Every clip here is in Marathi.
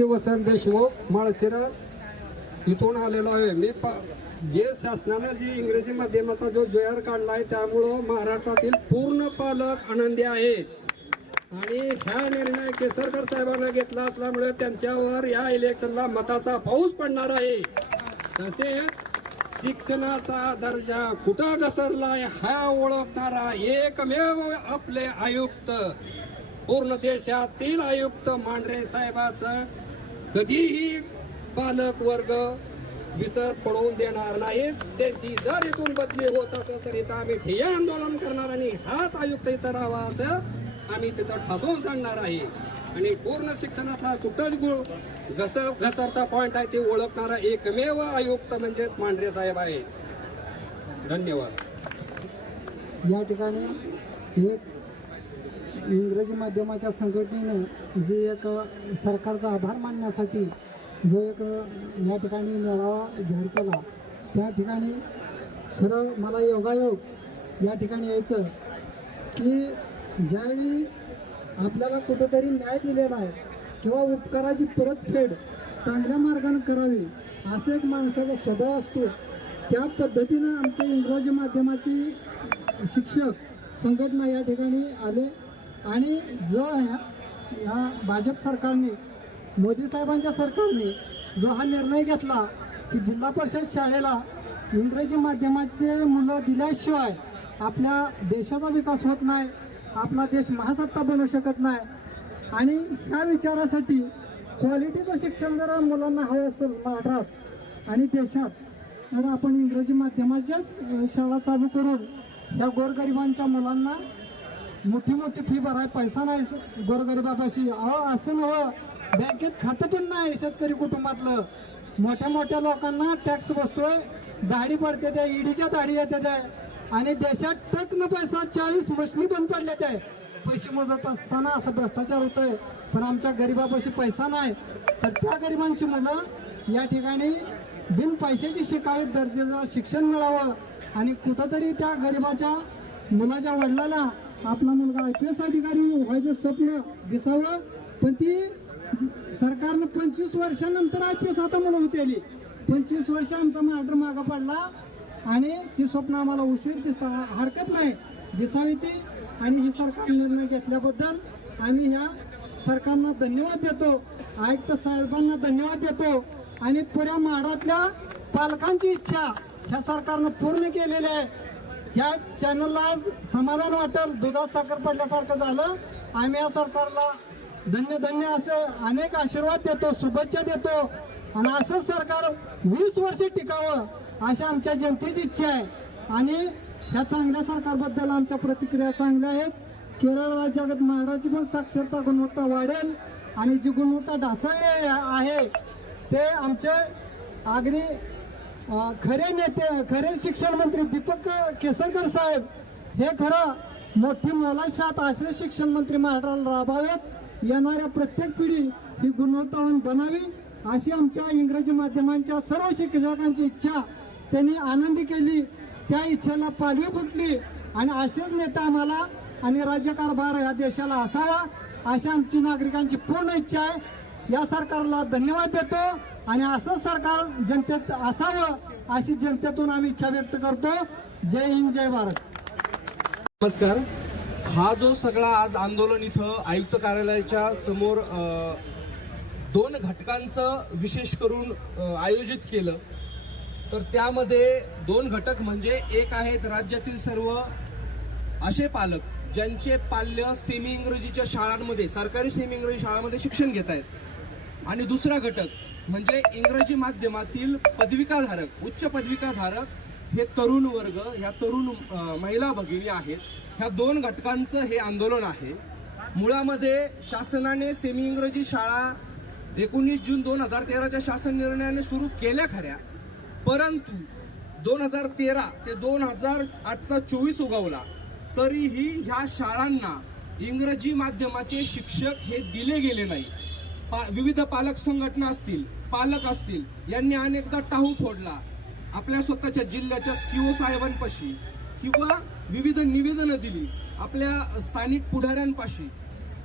वसंत देशमुख माळशिरस. इथून आलेलो आहे. मी जे शासनानं जी इंग्रजी माध्यमाचा जो जुयार काढला आहे त्यामुळं महाराष्ट्रातील पूर्ण पालक आनंदी आहेत आणि ह्या निर्णय केसरकर साहेबांना घेतला असल्यामुळे त्यांच्यावर या इलेक्शनला मताचा पाऊस पडणार आहे. तसेच शिक्षणाचा दर्जा कुठं घसरलाय हा ओळखणारा एकमेव आपले आयुक्त पूर्ण देशातील आयुक्त मांढरे साहेबाचं कधीही पालक वर्ग विसर पडवून देणार नाहीत. त्यांची जर इथून बदली होत असेल तर इथं आम्ही ठिय्या आंदोलन करणार आणि हाच आयुक्त इथं राहावा असं आम्ही तिथं ठासून सांगणार आहे. आणि पूर्ण शिक्षणातला कुठंच गुण घसर घसरता पॉइंट आहे ते ओळखणारा एकमेव आयुक्त म्हणजेच मांढरे साहेब आहे धन्यवाद. या ठिकाणी एक इंग्रजी माध्यमाच्या संघटनेनं जे एक सरकारचा आभार मानण्यासाठी जो एक या ठिकाणी मेळावा जाहीर केला त्या ठिकाणी खरं मला योगायोग या ठिकाणी यायचं की ज्यावेळी आपल्याला कुठेतरी न्याय दिलेला आहे किंवा उपकाराची परतफेड चांगल्या मार्गाने करावी असं एक माणसाचा स्वभाव असतो त्या पद्धतीनं आमचे इंग्रजी माध्यमाची शिक्षक संघटना या ठिकाणी आले. आणि जो ह्या ह्या भाजप सरकारने मोदी साहेबांच्या सरकारने जो हा निर्णय घेतला की जिल्हा परिषद शाळेला इंग्रजी माध्यमाचे मुलं दिल्याशिवाय आपल्या देशाचा विकास होत नाही आपला देश महासत्ता बनू शकत नाही. आणि ह्या विचारासाठी क्वालिटीचं शिक्षण जर मुलांना हवं असेल महाराष्ट्रात आणि देशात तर आपण इंग्रजी माध्यमाच्याच शाळा चालू करून ह्या गोरगरिबांच्या मुलांना मोठी मोठी फी भराय पैसा नाही स- गोरगरिबापाशी. अहो असं नवं बँकेत खातं पण नाही शेतकरी कुटुंबातलं. मोठ्या मोठ्या लोकांना टॅक्स बसतोय. दाढी पडते त्या ईडीच्या दाढी येते आहे आणि देशात टक पैसा चाळीस मशनी बंद पडल्यात आहे. पैसे मोजत असताना असं भ्रष्टाचार होतोय. पण आमच्या गरीबापाशी पैसा नाही. तर त्या गरिबांची मुलं या ठिकाणी बिन पैशाची शिकावी दर्जेदार शिक्षण मिळावं. आणि कुठंतरी त्या गरिबाच्या मुलाच्या वडिलाला आपला मुलगा आय पी एस अधिकारी व्हायचं स्वप्न दिसावं पण ती सरकारनं पंचवीस वर्षानंतर आय पी एस आता मुलं होती आली. पंचवीस वर्ष आमचा मॅटर मागा पडला आणि ती स्वप्न आम्हाला उशीर दिसता हरकत नाही. दिसावी ती आणि ही सरकार निर्णय घेतल्याबद्दल आम्ही ह्या सरकारला धन्यवाद देतो आयुक्त साहेबांना धन्यवाद देतो आणि पुऱ्या महाराष्ट्रातल्या पालकांची इच्छा ह्या सरकारनं पूर्ण केलेली आहे. ह्या चॅनलला आज समाधान वाटेल. दुधात साखर पडल्यासारखं झालं. आम्ही या सरकारला धन्य धन्य असे अनेक आशीर्वाद देतो शुभेच्छा देतो. आणि असं सरकार वीस वर्ष टिकावं अशा आमच्या जनतेची इच्छा आहे. आणि ह्या चांगल्या सरकारबद्दल आमच्या प्रतिक्रिया चांगल्या आहेत. केरळ राज्यात महाराष्ट्राची पण साक्षरता गुणवत्ता वाढेल आणि जी गुणवत्ता ढासळली आहे ते आमचे अगदी खरे नेते खरे शिक्षण मंत्री दीपक केसरकर साहेब हे खरं मोठी मोलाशात आश्रय शिक्षण मंत्री महाराष्ट्राला राबावेत. येणाऱ्या प्रत्येक पिढी ही गुणवत्तावान बनावी अशी आमच्या इंग्रजी माध्यमांच्या सर्व शिक्षकांची इच्छा. त्यांनी आनंदी केली त्या इच्छेला पालवी फुटली आणि असेच नेता आम्हाला आणि राज्यकारभार या देशाला असावा अशी आमची नागरिकांची पूर्ण इच्छा आहे. या सरकारला धन्यवाद देतो आणि असं सरकार जनतेत असावं अशी जनतेतून आम्ही इच्छा व्यक्त करतो. जय हिंद जय भारत. नमस्कार. हा जो सगळा आज आंदोलन इथं आयुक्त कार्यालयाच्या समोर दोन घटकांचं विशेष करून आयोजित केलं. तर त्यामध्ये दोन घटक म्हणजे एक आहेत राज्यातील सर्व असे पालक ज्यांचे पाल्य सेमी इंग्रजीच्या शाळांमध्ये सरकारी सेमी इंग्रजी शाळांमध्ये शिक्षण घेत आहेत. आणि दुसरा घटक म्हणजे इंग्रजी माध्यमातील पदविकाधारक उच्च पदविकाधारक हे तरुण वर्ग ह्या तरुण महिला भगिनी आहेत. ह्या दोन घटकांचं हे आंदोलन आहे. मुळामध्ये शासनाने सेमी इंग्रजी शाळा एकोणीस जून दोन हजार तेराच्या शासन निर्णयाने सुरू केल्या खऱ्या. परंतु दोन हजार तेरा ते दोन हजार आजचा चोवीस उगवला. तरीही ह्या शाळांना इंग्रजी माध्यमाचे शिक्षक हे दिले गेले नाही. पा विविध पालक संघटना असतील पालक असतील यांनी अनेकदा टाहू फोडला. आपल्या स्वतःच्या जिल्ह्याच्या सीओ साहेबांपाशी किंवा विविध निवेदनं दिली आपल्या स्थानिक पुढाऱ्यांपाशी.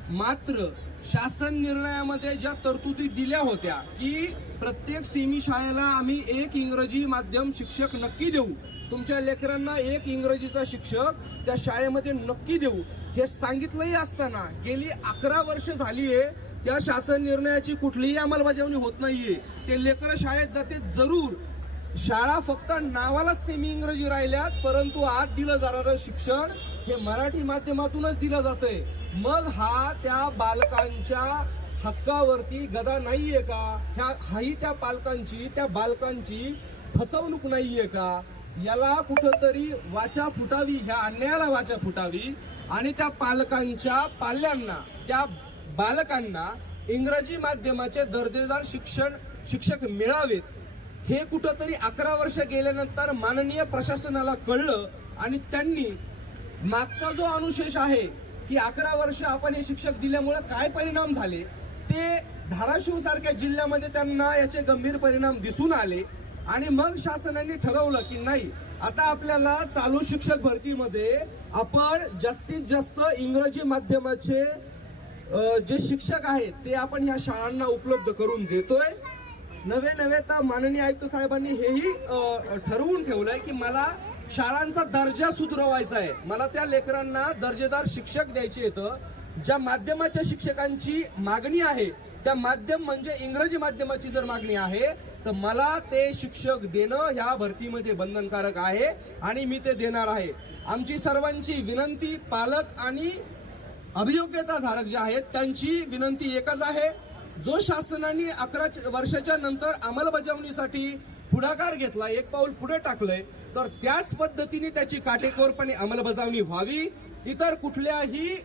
मात्र शासन निर्णयामध्ये ज्या तरतुदी दिल्या होत्या की प्रत्येक सेमी शाळेला आम्ही एक इंग्रजी माध्यम शिक्षक नक्की देऊ. तुमच्या लेकरांना एक इंग्रजीचा शिक्षक त्या शाळेमध्ये नक्की देऊ. हे सांगितलंही असताना गेली अकरा वर्ष झाली आहे त्या शासन निर्णयाची कुठलीही अंमलबजावणी होत नाहीये. ते लेकरं शाळेत जाते जरूर. शाळा फक्त नावालाच सेमी इंग्रजी राहिल्यात परंतु आज दिलं जाणारं शिक्षण हे मराठी माध्यमातूनच दिलं जातंय. मग हा त्या बालकांच्या हक्कावरती गदा नाहीये का? ह्या हाही त्या पालकांची त्या बालकांची फसवणूक नाहीये का? याला कुठंतरी वाचा फुटावी ह्या अन्यायाला वाचा फुटावी आणि त्या पालकांच्या पाल्यांना त्या बालकांना इंग्रजी माध्यमाचे दर्जेदार शिक्षण शिक्षक मिळावेत. हे कुठंतरी अकरा वर्ष गेल्यानंतर माननीय प्रशासनाला कळलं आणि त्यांनी मागचा जो अनुशेष आहे की अकरा वर्ष आपण हे शिक्षक दिल्यामुळे काय परिणाम झाले? ते धाराशिव सारख्या जिल्ह्यामध्ये त्यांना याचे गंभीर परिणाम दिसून आले. आणि मग शासनाने ठरवलं की नाही आता आपल्याला चालू शिक्षक भरतीमध्ये आपण जास्तीत जास्त इंग्रजी माध्यमाचे जे शिक्षक आहेत ते आपण या शाळांना उपलब्ध करून देतोय. नवे नवे तर माननीय आयुक्त साहेबांनी हेही ठरवून ठेवलंय की मला शाळांचा दर्जा सुधरवायचा आहे. मला त्या लेकरांना दर्जेदार शिक्षक द्यायचे येतं ज्या माध्यमाच्या शिक्षकांची मागणी आहे त्या माध्यम म्हणजे इंग्रजी माध्यमाची जर मागणी आहे तर मला ते शिक्षक देणं ह्या भरतीमध्ये बंधनकारक आहे आणि मी ते देणार आहे. आमची सर्वांची विनंती पालक आणि अभियोग्यता धारक जे आहेत त्यांची विनंती एकच आहे. जो शासनाने अकरा वर्षाच्या नंतर अंमलबजावणीसाठी पुढाकार घेतला एक पाऊल पुढे टाकलंय तर त्याच पद्धतीने त्याची काटेकोरपणे अंमलबजावणी व्हावी. इतर कुठल्याही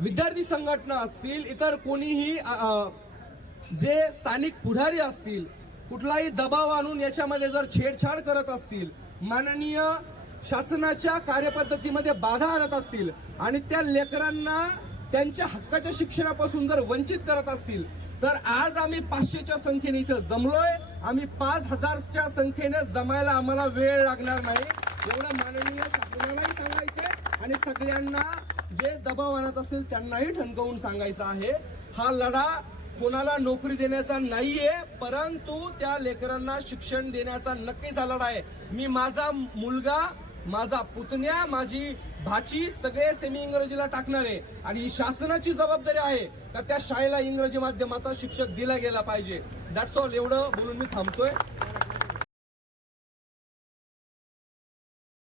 विद्यार्थी संघटना असतील इतर कोणीही जे स्थानिक पुढारी असतील कुठलाही दबाव आणून याच्यामध्ये जर छेडछाड करत असतील माननीय शासनाच्या कार्यपद्धतीमध्ये बाधा आणत असतील आणि त्या लेकरांना त्यांच्या हक्काच्या शिक्षणापासून जर वंचित करत असतील तर आज आम्ही पाचशेच्या संख्येने इथं जमलोय. आम्ही पाच हजारच्या संख्येने जमायला आम्हाला वेळ लागणार नाही. एवढं माननीय शासनालाही सांगायचे आणि सगळ्यांना जे दबाव आणत असेल त्यांनाही ठणकवून सांगायचं आहे. हा लढा कोणाला नोकरी देण्याचा नाहीये परंतु त्या लेकरांना शिक्षण देण्याचा नक्कीच हा लढा आहे. मी माझा मुलगा माझा पुतण्या माझी भाची सगळे सेमी इंग्रजीला टाकणार आहे. आणि ही शासनाची जबाबदारी आहे का त्या शाळेला इंग्रजी माध्यमाचा शिक्षक दिला गेला पाहिजे. दॅट्स ऑल एवढं बोलून मी थांबतोय.